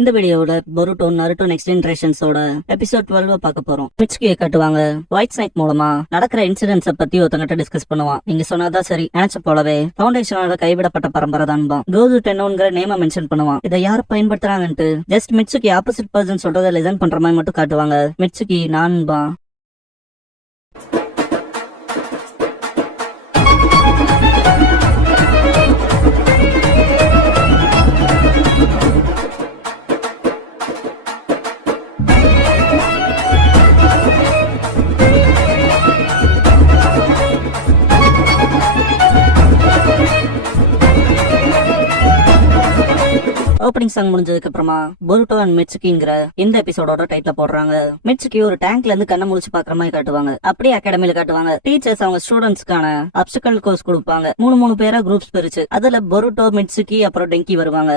இந்த வீடியோட பொருட்டோ Naruto next ஜெனரேஷன்ஸோட episode 12 பார்க்க போறோம். மிட்சுகியை காட்டுவாங்க. ஒயிட் ஸ்னைக் மூலமா நடக்கிற இன்சிடென்ட்ஸ பத்தி ஒருத்தங்கிட்ட டிஸ்கஸ் பண்ணுவான். நீங்க சொன்னதா சரி, நினைச்ச போலவே ஃபவுண்டேஷனோட கைவிடப்பட்ட பரம்பரை தான்பா. கோது டென்னோங்கிற நேம மென்ஷன் பண்ணுவான். இதை யார் பயன்படுத்துறாங்கன்ட்டு ஜஸ்ட் மிட்சுகி ஆப்போசிட் பர்சன் சொல்றதை லிசன் பண்ற மாதிரி மட்டும் காட்டுவாங்க. மிட்சுகி நான்பா. ஓப்பனிங் சாங் முடிஞ்சதுக்கு அப்புறமா பொருட்டோ அண்ட் மிட்சுகிங்கிற இந்த எபிசோடோட டைட்டில் போடுறாங்க. மிட்சுகி ஒரு டேங்க்ல இருந்து கண்ணை முழிச்சு பாக்குற மாதிரி காட்டுவாங்க. அப்படியே அகாடமில காட்டுவாங்க. டீச்சர்ஸ் அவங்க ஸ்டூடெண்ட்ஸ்க்கான அப்டிகல் கோர்ஸ் கொடுப்பாங்க. மூணு பேரா குரூப்ஸ் பிரிச்சு அதுல பொருட்டோ, மிட்சுகி அப்புறம் டெங்கி வருவாங்க.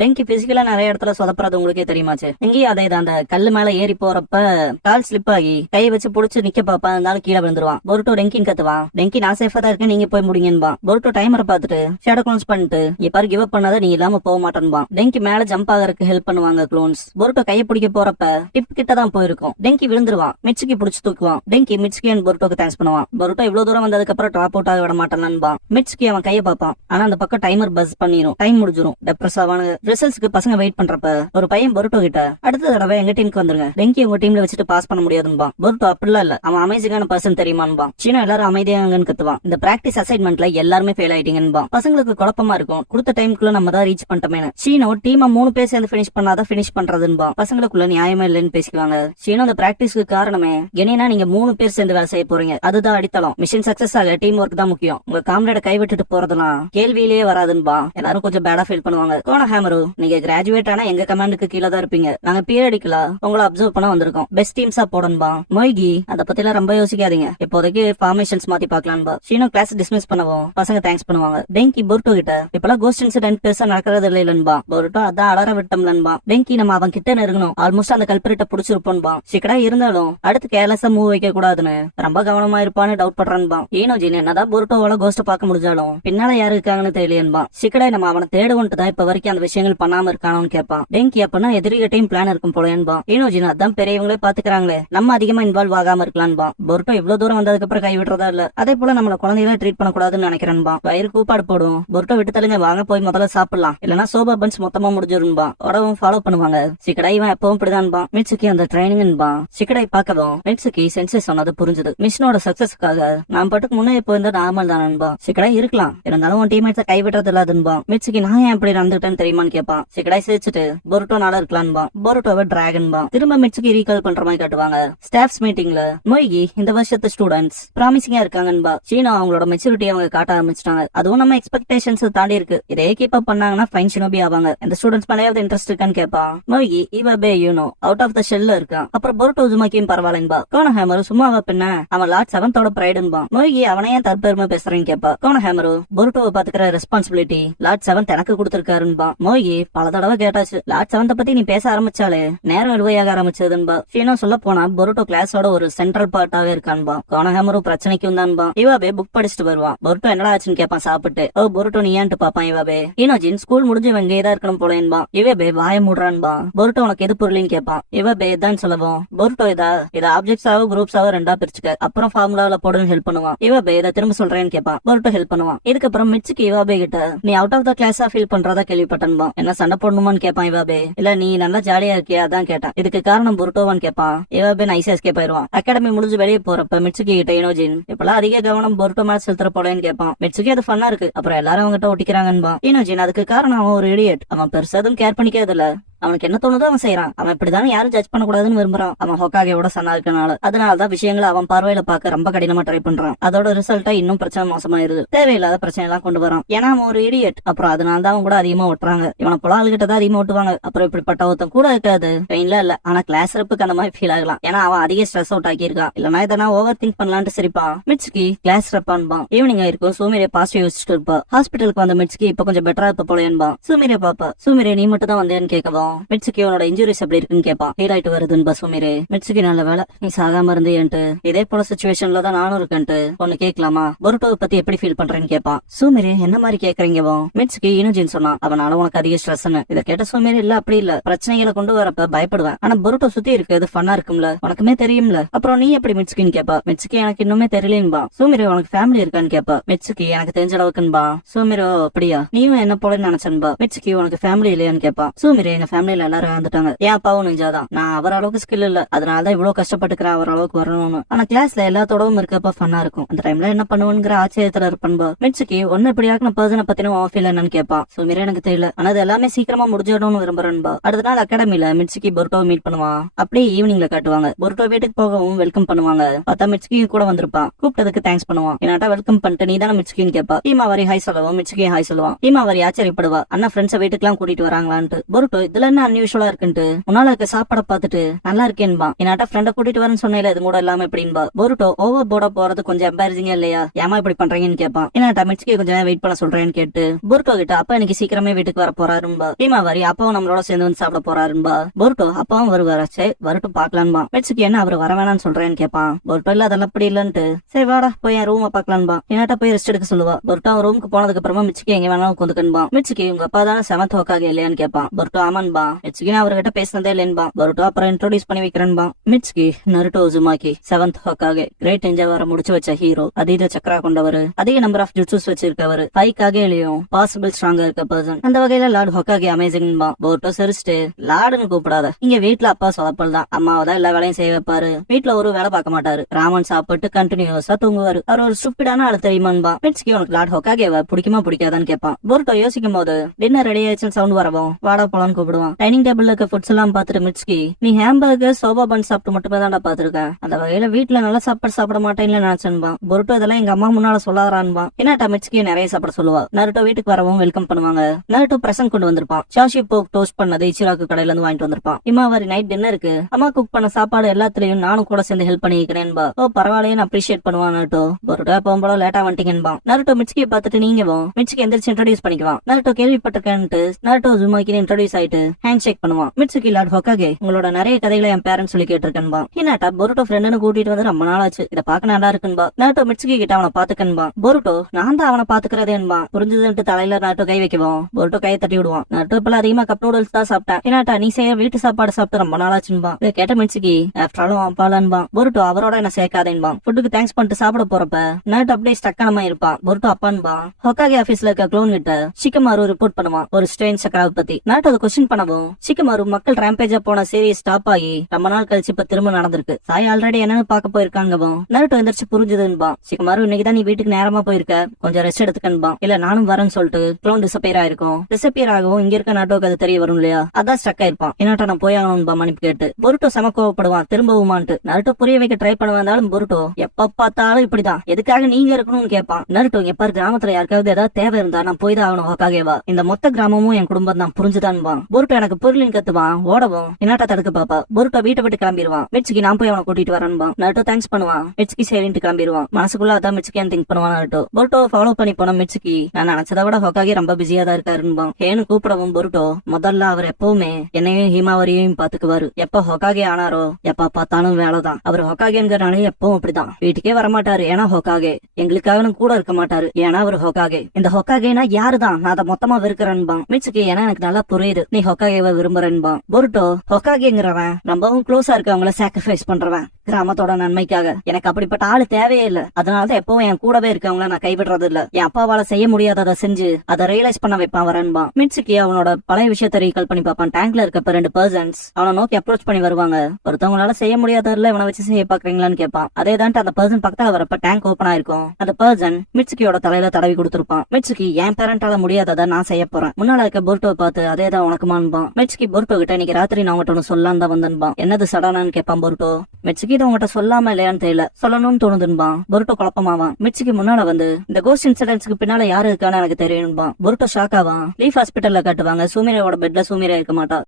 டெங்கி பிசிக்கலா நிறைய இடத்துல சொதப்புறது உங்களுக்கே தெரியுமாச்சு. எங்கேயும் அதே தான். அந்த கல்லு மேல ஏறி போறப்ப கால் ஸ்லிப் ஆகி கை வச்சு புடிச்சு நிக்க பாப்பா, இருந்தாலும் கீழே விழுந்துருவான். பொருட்டோ டெங்கின்னு கத்துவான். டெங்கி நான் சேஃபா தான் இருக்கேன், நீங்க போய் முடிங்கன்பா. பொருட்டோ டைமரை பார்த்துட்டு ஷேடோ க்ளோன்ஸ் பண்ணிட்டு பாரு கிவ் அப் பண்ணாத, நீ இல்லாம போக மாட்டேன்பா. டெங்கி மேல ஜம்ப் ஆகிறதுக்கு ஹெல்ப் பண்ணுவாங்க க்ளோன்ஸ். பொருட்டோ கையை பிடிக்க போறப்ப டிப் கிட்ட தான் போயிருக்கும். டெங்கி விழுந்துருவான். மிட்சுகி புடிச்சு தூக்குவான். டெங்கி மிட்சுகி அண்ட் பொருட்டோக்கு தேங்க்ஸ் பண்ணுவான். பொருட்டோ இவ்வளவு தூரம் வந்ததுக்கு அப்புறம் டிராப் அவுட் ஆக விட மாட்டான்பா. மிட்சுகி அவன் கையை பார்ப்பான். ஆனா அந்த பக்கம் டைமர் பஸ் பண்ணிரும். டைம் முடிஞ்சிரும். டெப்ரஸ் ஆவானுங்க. ரிசல்ட்ஸ்க்கு பசங்க வெயிட் பண்றப்ப ஒரு பையன் பொருட்டோ கிட்ட அடுத்த தடவை எங்க டீமுக்கு வந்துருங்க, டெங்கி உங்க டீம்ல வச்சுட்டு பாஸ் பண்ண முடியாதுன்பா. பொருட்டோ அப்படிலாம் இல்ல, அவன் அமேசிங்கான பர்சன் தெரியுமான்பா. சீனா எல்லாரும் அமைதியாங்கன்னு கத்துவான். இந்த பிராக்டிஸ் அசைன்மெண்ட்ல எல்லாருமே ஃபெயில் ஆயிட்டீங்கன்பா. பசங்களுக்கு குழப்பமா இருக்கும். கொடுத்த டைமுக்குள்ள நம்ம தான் ரீச் பண்ணிட்டோமே. சீனோ டீமை 3 பேர் சேர்ந்து பினிஷ் பண்ணாதான் பினிஷ் பண்றதுன்பா. பசங்களுக்குள்ள நியாயமே இல்லைன்னு பேசிக்குவாங்க. சீனோ அந்த பிராக்டிஸ்க்கு காரணமே என்னன்னா நீங்க 3 பேர் சேர்ந்து வேலை செய்ய போறீங்க, அதுதான் அடித்தளம். மிஷன் சக்சஸ் ஆக டீம் ஒர்க் தான் முக்கியம். உங்க காம்ரேட கைவிட்டுட்டு போறதுலாம் கேள்வியிலேயே வராதுன்பா. எல்லாரும் கொஞ்சம் பேடா ஃபீல் பண்ணுவாங்க. கோன ஹேமரு, நீங்க கிராஜுவேட் ஆனா எங்க கமாண்டுக்கு கீழே தான் இருப்பீங்க. நாங்க பீரியடிக்கல உங்களை அப்சர்வ் பண்ண வந்திருக்கோம். பெஸ்ட் டீம்ஸா போடணும்பா. மொய்கி அதை பத்தி எல்லாம் ரொம்ப யோசிக்காதீங்க, இப்போதைக்கு ஃபார்மேஷன்ஸ் மாத்தி பாக்கலாம்பா. சீனோ கிளாஸ் டிஸ்மிஸ் பண்ணவும் பசங்க தேங்க்ஸ் பண்ணுவாங்க. டெங்கி பொருட்டோ கிட்ட இப்பெல்லாம் கோஸ்ட் இன்சிடென்ட் பெருசா நடக்கிறது இல்லைன்பா. பொருட்டோ அதான் அலற விட்டோம்லன்பா. டெங்கி நம்ம அவன் கிட்ட நெருங்கணும், ஆல்மோஸ்ட் அந்த கல்பரேட்ட புடிச்சிருப்போம்பா. சிக்கடா இருந்தாலும் அடுத்து கேர்லெஸ்ஸா மூவ் வைக்க கூடாதுன்னு ரொம்ப கவனமா இருப்பான்னு டவுட் பண்றான்பா. ஈனோஜின் என்னதான் பொருட்டோவால கோஸ்ட பார்க்க முடிஞ்சாலும் பின்னால யாரு இருக்காங்கன்னு தெரியலையன்பா. சிக்கடா நம்ம அவனை தேடுவோன்ட்டு தான் இப்ப வரைக்கும் அந்த விஷயங்கள் பண்ணாம இருக்கானு கேட்பான். டெங்கி அப்பனா எதிரிகிட்டையும் பிளான் இருக்கும் போலன்பா. ஈனோஜின் அதான் பெரியவங்களே பாத்துக்கிறாங்களே, நம்ம அதிகமா இன்வால்வ் ஆகாம இருக்கலான்பா. பொருட்டோ இவ்வளவு தூரம் வந்ததுக்கு அப்புறம் கை விடுறதா இல்ல. அதே போல நம்மள குழந்தைகளை ட்ரீட் பண்ணக்கூடாதுன்னு நினைக்கிறேன்பா. வயிறு கூப்பாடு போடும். பொருட்டோ விட்டு தள்ளுங்க, வாங்க போய் முதல்ல சாப்பிடலாம், இல்லனா சோபா பன்ஸ் மொத்தமா முடிஞ்சிரும்பா. உடவும் ஃபாலோ பண்ணுவாங்க. சிக்கடா இவன் எப்பவும் இப்படிதான்பா. மிட்சுகி அந்த ட்ரைனிங்பா. சிக்கடை பார்க்கவும் மிட்சுகி சென்சே சொன்னது புரிஞ்சது. மிஷனோட சக்சஸ்க்காக நான் பாட்டுக்கு முன்னே போயிருந்தா நார்மல் தானன்பா. சிக்கடா இருக்கலாம், இருந்தாலும் உன் டீம்மேட்ஸை கைவிடுறது இல்லாதுன்பா. மிட்சுகி நான் ஏன் இப்படி நடந்துட்டேன்னு தெரியுமான்னு கேட்பான். சிக்கடா சிரிச்சுட்டு பொருட்டோ நாளா இருக்கலான்பா. பொருட்டோவை டிராகன்பா. திரும்ப மிட்சுகி ரீகால் பண்ற மாதிரி காட்டுவாங்க. ஸ்டாஃப்ஸ் மீட்டிங்ல மொய்கி இந்த வருஷத்து ஸ்டூடெண்ட்ஸ் ப்ராமிசிங்கா இருக்காங்கன்பா. சீனா அவங்களோட மெச்சூரிட்டி அவங்க காட்ட ஆரம்பிச்சிட்டாங்க. அதுவும் நம்ம எக்ஸ்பெக்டேஷன்ஸ் தாண்டி இருக்கு. இதே கீப் அப் பண்ணாங்கன்னா ஃபைன் ஷினோபி ஆவாங்க. இந்த ஸ்டூடெண்ட்ஸ் மேலேயாவது இன்ட்ரெஸ்ட் இருக்கான்னு கேட்பா. மொய்கி இவபே யூனோ அவுட் ஆஃப் த ஷெல்ல இருக்கான். அப்புறம் பொருட்டோ ஜுமாக்கியும் பரவாயில்லன்பா. கோன ஹேமரு சும்மாவா பின்ன அவன் லார்ட் 7 பிரைடுன்பா. மொய்கி அவனையே தற்பெருமை பேசுறேன்னு கேட்பா. கோன ஹேமரு பொருட்டோவை பாத்துக்கிற ரெஸ்பான்சிபிலிட்டி லார்ட் 7 எனக்கு கொடுத்திருக்காருன்பா. மொய்கி பல தடவை கேட்டாச்சு. லார்ட் 7 பத்தி நீ பேச ஆரம்பிச்சாலே நேரம் இழுவையாக ஆரம்பிச்சதுன்பா. சீனோ சொல்ல போனா பொருட்டோ கிளாஸோட ஒரு சென்ட்ரல் பார்ட்டாவே இருக்கான்பா. கோனஹேமரும் பிரச்சனைக்கும் தான்பா. இவாபே புக் படிச்சுட்டு வருவான். பொருட்டோ என்னடா ஆச்சுன்னு கேட்பான் சாப்பிட்டு. ஓ பொருட்டோ நீ ஏன்ட்டு பாப்பான் இவாபே. ஈனோஜின் ஸ்கூல் முடிஞ்சு இவங்க ஏதா இருக்கணும் போலேன்பா. இவாபே வாய மூடுறான்பா. பொருட்டோ உனக்கு எது பொருளின்னு கேட்பான். இவாபே தான் சொல்லவும் பொருட்டோ இத ஆப்ஜெக்ட்ஸாவோ குரூப்ஸாவோ ரெண்டா பிரிச்சுக்க, அப்புறம் ஃபார்முலாவில போடுன்னு ஹெல்ப் பண்ணுவான். இவாபே இதை திரும்ப சொல்றேன்னு கேட்பான். பொருட்டோ ஹெல்ப் பண்ணுவான். இதுக்கப்புறம் மிட்சுகி இவாபே கிட்ட நீ அவுட் ஆஃப் த கிளாஸா ஃபீல் பண்றதா கேள்விப்பட்டன்பா. என்ன சண்டை போடணுமான்னு கேட்பான் இவாபே. இல்ல நீ நல்லா ஜாலியா இருக்கியா அதான் கேட்டான். இதுக்கு காரணம் பொருட்டோவான்னு கேட்பான். இவாபே நைஸா எஸ்கேப் ஆயிடுவான். அகாடமி முடிஞ்சு வெளியே போறப்ப மிட்சுகி கிட்ட ஈனோஜின் இப்பெல்லாம் அதிக கவனம் பொருட்டோ மேல செலுத்துற போலேன்னு கேட்பான். மிட்சுகி அது ஃபன்னா இருக்கு, அப்புறம் எல்லாரும் அவங்ககிட்ட ஒட்டிக்கிறாங்கன்பா. ஈனோஜின் அதுக்கு காரணம் அவன் ஒரு இடியட். அவன் பெருசா எதுவும் கேர் பண்ணிக்கிறது இல்ல. அவனுக்கு என்ன தோணுதோ அவன் செய்யறான். அவன் இப்படிதான் யாரும் ஜட்ஜ் பண்ணக்கூடாதுன்னு விரும்புறான். அவன் ஹோக்காகேவோட சன்னா இருக்கனால. அதனாலதான் விஷயங்களை அவன் பார்வையில பார்க்க ரொம்ப கடினமா ட்ரை பண்றான். அதோட ரிசல்ட்டா இன்னும் பிரச்சனை மோசமாயிருது. தேவையில்லாத பிரச்சனை எல்லாம் கொண்டு வரான். ஏன்னா அவன் ஒரு இடியட். அப்புறம் அதனாலதான் அவன் கூட அதிகமா ஓட்டுறாங்க. இவனை போல ஆளுகிட்ட தான் அதிகமா ஓட்டுவாங்க. அப்புறம் இப்படிப்பட்ட ஒருத்தன் கூட இருக்காது இல்ல. ஆனா கிளாஸ் ரப்புக்கு அந்த மாதிரி ஃபீல் ஆகலாம். ஏன்னா அவன் அதிக ஸ்ட்ரெஸ் அவுட் ஆக்கியிருக்கான். இல்லனா இதனா ஓவர் திங்க் பண்ணலான்ட்டு சிரிப்பான். மிட்சுகி கிளாஸ் ரப்பான்பா. ஈவினிங் ஆயிருக்கும். சூமிரியை பாசிட்டிவ் யோசிச்சுட்டு இருப்பா. ஹாஸ்பிட்டலுக்கு வந்த மிட்சுகி இப்ப கொஞ்சம் பெட்டரா இருப்ப போலேன்பா. சூமிரியை பாப்பா. சூமிரியை நீ மட்டும் தான் வந்தேன்னு கேட்கவும் கேட்கவும் மிட்சுக்கு உன்னோட இன்ஜுரிஸ் எப்படி இருக்குன்னு கேட்பான். ஹீல் ஆயிட்டு வருதுன்னு சுமீர். மிட்சுக்கு நல்ல வேலை நீ சாகாம இருந்தேன்ட்டு இதே போல சுச்சுவேஷன்ல தான் நானும் இருக்கேன்ட்டு ஒன்னு கேட்கலாமா, பொருட்டோவை பத்தி எப்படி ஃபீல் பண்றேன்னு கேட்பான். சுமீர் என்ன மாதிரி கேக்குறீங்க மிட்சுக்கு இனுஜின்னு சொன்னான். அவனால உனக்கு அதிக ஸ்ட்ரெஸ்ன்னு. இதை கேட்ட சுமீர் இல்ல அப்படி இல்ல, பிரச்சனைகளை கொண்டு வரப்ப பயப்படுவேன், ஆனா பொருட்டோ சுத்தி இருக்கு அது ஃபன்னா இருக்கும்ல, உனக்குமே தெரியும்ல, அப்புறம் நீ எப்படி மிட்சுக்கின்னு கேப்பா. மிட்சுக்கு எனக்கு இன்னுமே தெரியலன்பா. சுமீர் உனக்கு ஃபேமிலி இருக்கான்னு கேப்பா. மிட்சுக்கு எனக்கு தெரிஞ்ச அளவுக்குன்பா. சுமீரோ அப்படியா, நீயும் என்ன போல நினைச்சன்பா. மிட்சுக்கு உனக்கு ஃபேமிலி இல்லையான்னு கேப்பா. சுமீர் எங்க ஃபேமிலியில எல்லாரும் வந்துட்டாங்க, என் அப்பாவும் நெஞ்சாதான், நான் அவர் அளவுக்கு ஸ்கில் இல்ல, அதனாலதான் இவ்வளவு கஷ்டப்பட்டுக்கிறேன் அவர் அளவுக்கு வரணும்னு. ஆனா கிளாஸ்ல எல்லாத்தோடவும் இருக்கப்ப ஃபன்னா இருக்கும், அந்த டைம்ல என்ன பண்ணுவோங்கிற ஆச்சரியத்துல இருப்பன்பா. மிட்சுக்கு ஒன்னு இப்படியாக்குன பர்சனை பத்தின ஆஃபீல் என்னன்னு கேட்பான். சுமீர் எனக்கு தெரியல, ஆனா அது எல்லாமே சீக்கிரமா முடிஞ்சிடணும்னு விரும்புறேன்பா. அடுத்த நாள் அகாடமில மிட்சுக்கு பொருட்டோவை மீட் பண்ணுவான். அப்படியே ஈவினிங்ல காட்டுவாங்க. பொருட்டோ வீட்டுக்கு போகவும் வெல்கம் பண்ணுவாங்க. பார்த்தா மிட்சுக்கு கூட வந்திருப்பான். கூப்பிட்டதுக்கு தேங்க்ஸ் பண்ணுவான். என்னாட்டா வெல்கம் பண்ணிட்டு நீ தானே மிட்சுக்கின்னு கேப்பா. ஹீமாவாரி ஹாய் சொல்லவும் மிட்சுக்கு ஹாய் சொல்லுவான். ஹீமாவாரி ஆச்சரியப்படுவா, அண்ணா ஃப்ரெண்ட்ஸை வீட்டுக்கு எல்லாம் கூட்டிட்டு வராங்களான்ட்டு. பொருட்டோ இதுல என்ன அன்யூஷுவலா இருக்குன்ட்டு உன்னால இருக்க சாப்பாட பாத்துட்டு நல்லா இருக்கேன்பா. என்னாட்டா ஃப்ரெண்ட கூட்டிட்டு வரேன்னு சொன்னேல, இது கூட இல்லாம எப்படின்பா. பொருட்டோ ஓவர் போர்டா போறது கொஞ்சம் எம்பாரசிங்கா இல்லையா, ஏமா இப்படி பண்றீங்கன்னு கேட்பான். என்னாட்டா மிட்சுக்கு கொஞ்சம் வெயிட் பண்ண சொல்றேன்னு கேட்டு பொருட்டோ கிட்ட அப்பா இன்னைக்கு சீக்கிரமே வீட்டுக்கு வர போறாருன்பா. ஹீமாவாரி அப்பாவும் நம்மளோட சேர்ந்து வந்து சாப்பிட போறாருன்பா. பொருட்டோ அப்பாவும் வருவாராச்சே, வரட்டும் பாக்கலான்பா. மிட்சுக்கு என்ன அவர் வர வேணாம்னு சொல்றேன்னு கேட்பான். பொருட்டோ இல்ல அதெல்லாம் அப்படி இல்லன்ட்டு சரி வாடா போய் என் ரூம பாக்கலான்பா. என்னாட்டா போய் ரெஸ்ட் எடுக்க சொல்லுவா. பொருட்டோ ரூமுக்கு போனதுக்கு அப்புறமா மிட்சுக்கு எங்க வேணாலும் உட்காந்துக்கன்பா. மிட்சுக்கு உங்க அப்பா தானே செமத் ஹோக்காக இல்லையான்னு கேட்பான். பொருட்டோ ஆமான்பா. மிட்சுக்கு நான் அவர்கிட்ட பேசினதே இல்லைன்பா. பொருட்டோ அப்புறம் இன்ட்ரோடியூஸ் பண்ணி வைக்கிறேன்பா. மிட்சுக்கு நருட்டோ உசுமாக்கி செவன்த் ஹோக்காக கிரேட் என்ஜாய் வர முடிச்சு வச்ச ஹீரோ, அதீத சக்கரா கொண்டவர், அதிக நம்பர் ஆஃப் ஜுட்ஸஸ் வச்சிருக்கவர், 5 இல்லையும் பாசிபிள் ஸ்ட்ராங்கா இருக்க பர்சன். அந்த வகையில லார்ட் ஹோக்காகே அமேசிங்பா. பொருட்டோ சிரிச்சிட்டு லார்டுன்னு கூப்பிடாத, இங்க வீட்டுல அப்பா சொதப்பல் தான், அம்மாவதான் எல்லா வேலையும் செய்ய வைப்பாரு, வீட்டுல ஒரு வேலை பார்க்க மாட்டாரு, ராமன் சாப்பிட்டு கண்டினியூஸா தூங்குவாரு, அவர் ஒரு ஸ்டூபிடான ஆளு தெரியுமான்பா. மிட்சுக்கு உனக்கு லார்ட் ஹோக்காகேவ பிடிக்குமா பிடிக்காதான்னு கேட்பான். பொருட்டோ யோசிக்கும் போது டின்னர் ரெடி ஆயிடுச்சுன்னு சவுண்ட் வரவும் வாடா போலான்னு கூப்பிடுவான். டைனிங் டேபிள்ல இருக்க ஃபுட்ஸ் எல்லாம் பாத்துட்டு மிட்சுக்கு நீ ஹேம்பர்கர் சோபா பன் சாப்பிட்டு மட்டுமே தான்டா பாத்துருக்கேன், அந்த வகையில வீட்டுல நல்லா சாப்பாடு சாப்பிட மாட்டேன்னு நினைச்சேன்பா. பொருட்டோ இதெல்லாம் எங்க அம்மா முன்னால சொல்லாதான்பா. என்னட்டா மிட்சுக்கு நிறைய சாப்பிட சொல்லுவா. நருட்டோ வீட்டுக்கு வரவும் வெல்கம் பண்ணுவாங்க. நருட்டோ பிரசன்ட் கொண்டு வந்திருப்பான். சாஷி போக் டோஸ்ட் பண்ணது இச்சிராக்கு கடையில இருந்து வாங்கிட்டு வந்திருப்பான். இமாவாரி நைட் டின்னருக்கு அம்மா குக் பண்ண சாப்பாடு எல்லாத்துலயும் நானும் கூட சேர்ந்து ஹெல்ப் பண்ணிக்கிறேன்பா. ஓ பரவாயில்லையே அப்ரிஷியேட் பண்ணுவான் நருட்டோ. பொருட்டோ எப்பவும் போல லேட்டா வந்துட்டீங்கன்பா. நருட்டோ மிட்சுக்கியை பார்த்துட்டு நீங்கவும் மிட்சுக்கு எந்திரிச்சு இன்ட்ரோடியூஸ் பண்ணிக்குவான். நருட்டோ கேள்விப்பட்டிருக்கேன்ட்டு நருட்டோ ஜுமாக்கின்னு இன்ட்ரோடியூஸ் ஆயிட்டு ஹேண்ட் ஷேக் பண்ணுவான். மிட்சுக்கு லார்ட் ஹோக்காகே உங்களோட நிறைய கதைகளை என் பேரண்ட்ஸ் சொல்லி கேட்டிருக்கேன்பா. ஹினாட்டா பொருட்டோ ஃப்ரெண்டுன்னு கூட்டிட்டு வந்து ரொம்ப நாள் ஆச்சு, இதை பார்க்க நல்லா இருக்குன்பா. நருட்டோ மிட்சுக்கி கிட்ட அவனை பாத்துக்கன்பா. பொருட்டோ நான் தான் அவனை பாத்துக்கிறதேன்பா. புரிஞ்சதுன்ட்டு தலையில நருட்டோ கை வைக்குவோம். பொருட்டோ கையை தட்டி விடுவான். நருட்டோ இப்ப அதிகமா கப் நூடுல்ஸ் தான் சாப்பிட்டேன். ஹினாட்டா நீ செய்ய வீட்டு சாப்பாடு சாப்பிட்டு ரொம்ப நாள் ஆச்சுன்பா. இதை கேட்ட மிட்சுக்கி ஆஃப்டராலும் அப்பாலன்பா. பொருட்டோ அவரோட என்ன சேர்க்காதேன்பா. ஃபுட்டுக்கு தேங்க்ஸ் பண்ணிட்டு சாப்பிட போறப்ப நருட்டோ அப்படியே ஸ்டக்கானமா இருப்பான். பொருட்டோ அப்பான்பா. ஹோக்காகே ஆபீஸ்ல இருக்க க்ளோன் கிட்ட ஷிகமாரு ரிப்போர்ட் பண்ணுவான் ஒரு ஸ்ட்ரெயின் சக்கராவை பத்தி. நருட்டோ அதை கொஸ்டின் பண்ணவும் ஷிகமாரு மக்கள் ரேம்பேஜா போன சீரியஸ் ஸ்டாப் ஆகி ரொம்ப நாள் கழிச்சு இப்ப திரும்ப நடந்திருக்கு. சாய் ஆல்ரெடி என்னன்னு பாக்க போயிருக்காங்கவும் நருட்டோ எந்திரிச்சு புரிஞ்சுதுன்பா. ஷிகமாரு இன்னைக்குதான் நீ வீட்டுக்கு நேரமா போயிருக்க, கொஞ்சம் ரெஸ்ட் எடுத்துக்கன்பா. இல்ல நானும் வரேன்னு சொல்லிட்டு க்ளோன் டிசப்பியர் ஆயிருக்கும். டிசப்பியர் ஆகவும் இங்க இருக்க நருட்டோக்கு அது தெரிய வரும் இல்லையா, அதான் ஸ்டக் ஆயிருப்பான். என்னட்டா நான் போய் ஆகணும்பா மன்னிப்பு கேட்டு. பொருட்டோ செம கோவப்படுவான் திரும்பவுமான்ட்டு. நருட்டோ புரிய வைக்க ட்ரை பண்ணுவாந்தாலும் பொருட்டோ எப்ப பார்த்தாலும் இப்படிதான், எதுக்காக நீங்க இருக்கணும்னு கேட்பான். நருட்டோ எப்ப கிராமத்துல யாருக்காவது ஏதாவது தேவை இருந்தா நான் போய் தான் ஆகணும் ஹோக்காகேவா, இந்த மொத்த கிராமமும் என் குடும்பம் தான் புரிஞ்சுதான்பான். பொருட்டோ எனக்கு பொருளின் கத்துவான். ஓடவும் என்னட்டா தடுக்க பாப்பா. பொருட்டோ வீட்டை விட்டு கிளம்பிடுவான். மிட்சுக்கு நான் போய் அவனை கூட்டிட்டு வரேன்பா. நருட்டோ தேங்க்ஸ் பண்ணுவான். மிட்சுக்கு சரின்ட்டு கிளம்பிடுவான். மனசுக்குள்ள அதான் மிட்சுக்கு திங்க் பண்ணுவான். நருட்டோ பொருட்டோ ஃபாலோ பண்ணி போன மிட்சுக்கு நான் நினைச்சதை விட ஹோக்காகே ரொம்ப பிஸியா தான் இருக்காருன்பான். ஏன்னு கூப்பிடவும் பொருட்டோ முதல்ல அவர் எப்பவுமே என்னையும் ஹிமாவரியையும் பாத்துக்குவாரு. எப்ப ஹோக்காகே ஆனாரோ எப்ப பார்த்தாலும் வேலைதான். அவர் ஹோக்காகேங்கிறனாலே எப்பவும் அப்படிதான், வீட்டுக்கே வரமாட்டாரு. ஏன்னா ஹோக்காகே எங்களுக்காக கூட இருக்க மாட்டாரு. ஏன்னா அவர் ஹோக்காகே. இந்த ஹோக்காகேனா யாருதான், நான் அதை மொத்தமா வெறுக்கிறேன்பான். மிட்சுக்கு ஏன்னா எனக்கு நல்லா புரியுது நீ ஹோக்காகேவை விரும்புறேன்பான். பொருட்டோ ஹோக்காகேங்கிறவன் ரொம்பவும் க்ளோஸா இருக்கவங்கள சாக்ரிஃபைஸ் பண்றவன் கிராமத்தோட நன்மைக்காக. எனக்கு அப்படிப்பட்ட ஆளு தேவையே இல்ல. அதனாலதான் எப்பவும் என் கூடவே இருக்கவங்கள நான் கைவிடுறது இல்ல. என் அப்பாவால செய்ய முடியாததை செஞ்சு அதை ரியலைஸ் பண்ண வைப்பான் வரேன்பான். மிட்சுக்கு அவனோட பழைய விஷயத்தை ரீகால் பண்ணி பார்ப்பான். டேங்க்ல இருக்க 2 பர்சன்ஸ் அவனை நோக்கி அப்ரோச் பண்ணி வருவாங்க. ஒருத்தவங்களால செய்ய முடியாததுல இவனை வச்சு செய்ய பாக்குறீங்களான்னு கேட்பான். அதேதான் அந்த பர்சன் பக்கத்துல வரப்ப டேங்க் ஓபன் ஆயிருக்கும். அந்த பர்சன் மிட்சுக்கியோட தலையில தடவி கொடுத்திருப்பான். மிட்சுக்கு என் பேரண்டால முடியாததை நான் செய்ய போறேன். முன்னால இருக்க பொருட்டோ பார்த்து அதேதான் உனக்குமான்பான். மிட்சுக்கு பொருட்டோ கிட்ட இன்னைக்கு ராத்திரி நான் உங்கள்கிட்ட ஒன்னு சொல்லான்னு தான் வந்தன்பான். என்னது சடானான்னு கேட்பான் பொருட்டோ. மிட்சுக்கு இதை உங்ககிட்ட சொல்லாம இல்லையான்னு தெரியல, சொல்லணும்னு தோணுதுன்பான். பொருட்டோ குழப்பமாவான். மிட்சுக்கு முன்னால வந்து இந்த கோஸ்ட் இன்சிடென்ட்ஸ்க்கு பின்னால யாரு இருக்கான்னு எனக்கு தெரியும்பான். பொருட்டோ ஷாக் ஆவான். லீஃப் ஹாஸ்பிட்டல்ல காட்டுவாங்க. சுமீராவோட பெட்ல சுமீரா இருக்க மாட்டா.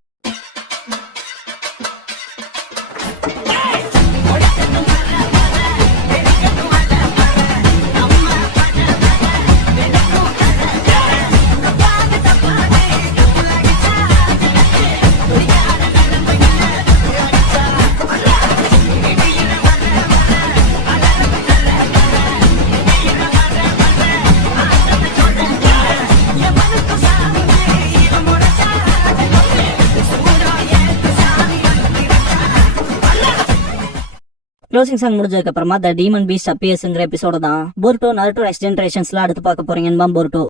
க்ளோசிங் சாங் முடிஞ்சதுக்கு அப்புறமா த டீமன் பீஸ்ட் அப்பியர்ஸ்ங்கிற எபிசோட தான் போருட்டோ நருட்டோ நெக்ஸ்ட் ஜெனரேஷன்ஸ்ல அடுத்து பார்க்க போறீங்கன்னு போருட்டோ